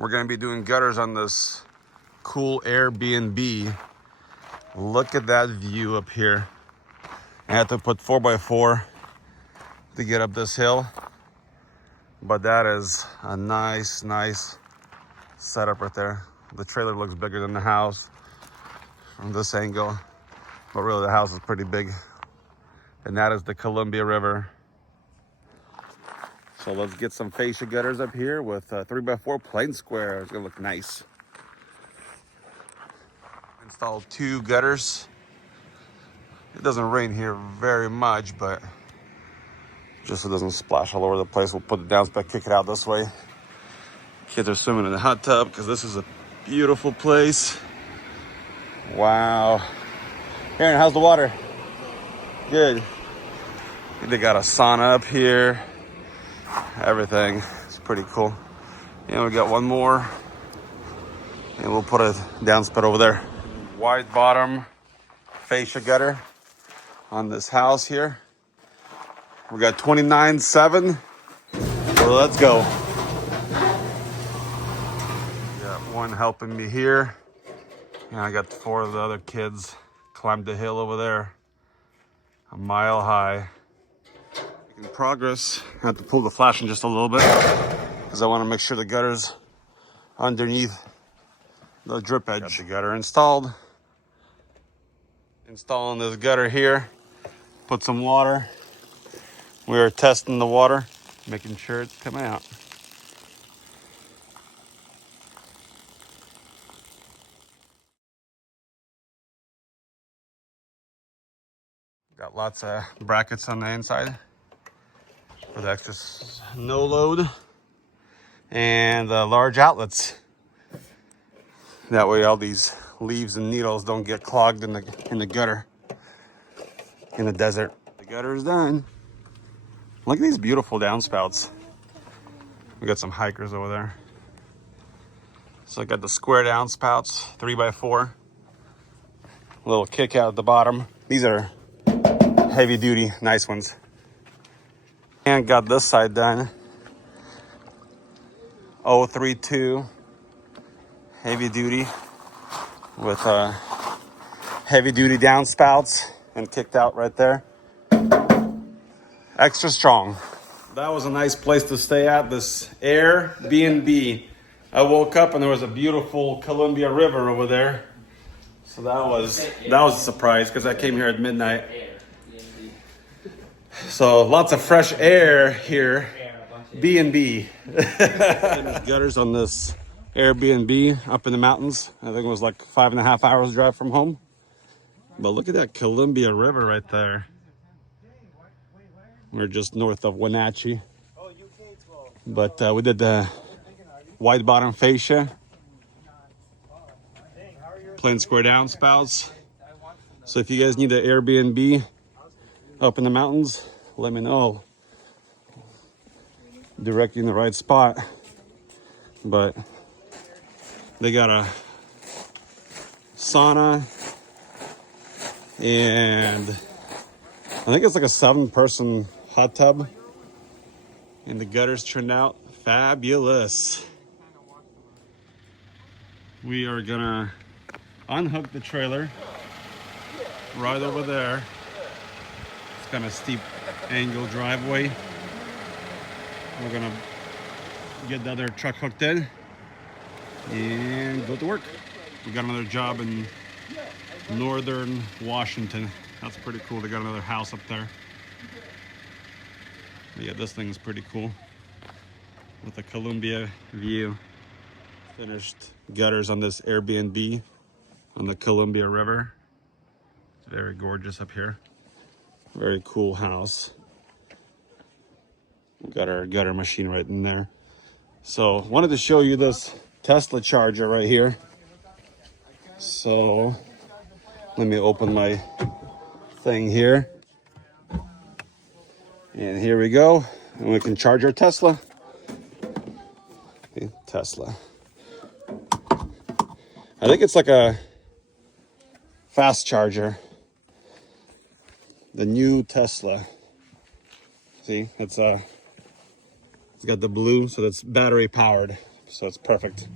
We're gonna be doing gutters on this cool Airbnb. Look at that view up here. I had to put 4x4 to get up this hill, but that is a nice setup right there. The trailer looks bigger than the house from this angle, but really the house is pretty big. And that is the Columbia River. So let's get some fascia gutters up here with 3x4 plain square. It's gonna look nice. Installed 2 gutters. It doesn't rain here very much, but just so it doesn't splash all over the place, we'll put the downspout, kick it out this way. Kids are swimming in the hot tub because this is a beautiful place. Wow. Aaron, how's the water? Good. They got a sauna up here. Everything. It's pretty cool. And we got one more. And we'll put a downspout over there. Wide bottom fascia gutter on this house here. We got 29.7. So let's go. Got one helping me here. And I got 4 of the other kids climbed the hill over there. A mile high. In progress. I have to pull the flash in just a little bit because I want to make sure the gutter's underneath the drip edge. Got the gutter installed. Installing this gutter here. Put some water. We are testing the water, making sure it's coming out. Got lots of brackets on the inside for the extra no load and large outlets. That way all these leaves and needles don't get clogged in the gutter in the desert. The gutter is done. Look at these beautiful downspouts. We got some hikers over there. So I got the square downspouts, 3x4. A little kick out at the bottom. These are heavy duty, nice ones. And got this side done. 032 heavy duty with heavy duty downspouts and kicked out right there. Extra strong. That was a nice place to stay at, this Airbnb. I woke up and there was a beautiful Columbia River over there. So that was a surprise because I came here at midnight. So lots of fresh air here. B&B. Gutters on this Airbnb up in the mountains. I think it was like 5.5 hours drive from home. But look at that Columbia River right there. We're just north of Wenatchee. But we did the wide bottom fascia. Plain square downspouts. So if you guys need an Airbnb up in the mountains, let me know. Direct you in the right spot. But they got a sauna and I think it's like a 7-person hot tub. And the gutters turned out fabulous. We are gonna unhook the trailer right over there. It's kind of steep angle driveway. We're gonna get the other truck hooked in and go to work. We got another job in northern Washington. That's pretty cool. They got another house up there. But yeah, this thing is pretty cool with the Columbia view. Finished gutters on this Airbnb on the Columbia River. It's very gorgeous up here. Very cool house. We got our gutter machine right in there. So wanted to show you this Tesla charger right here. So let me open my thing here. And here we go. And we can charge our Tesla. Okay, Tesla. I think it's like a fast charger. The new Tesla. See, it's got the blue, so that's battery powered. so it's perfect.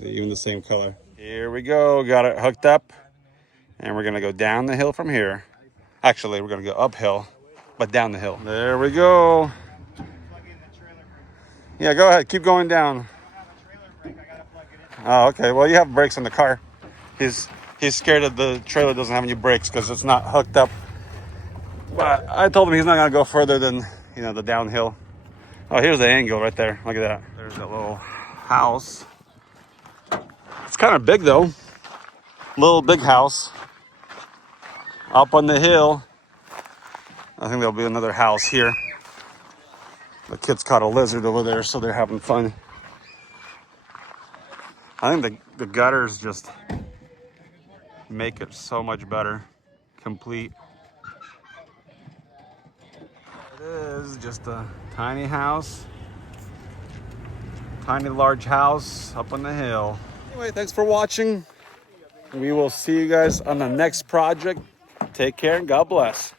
Even the same color. Here we go, got it hooked up, and we're gonna go down the hill from here. Actually, we're gonna go uphill, but down the hill. There we go. Yeah, go ahead, keep going down. Oh, okay, well, you have brakes in the car. He's scared that the trailer doesn't have any brakes because it's not hooked up. But I told him he's not gonna go further than, you know, the downhill. Oh, here's the angle right there. Look at that. There's that little house. It's kind of big though. Little big house. Up on the hill. I think there'll be another house here. The kids caught a lizard over there, so they're having fun. I think the gutters just make it so much better. Complete. It is just a tiny house. Tiny large house up on the hill. Anyway, thanks for watching. We will see you guys on the next project. Take care and God bless.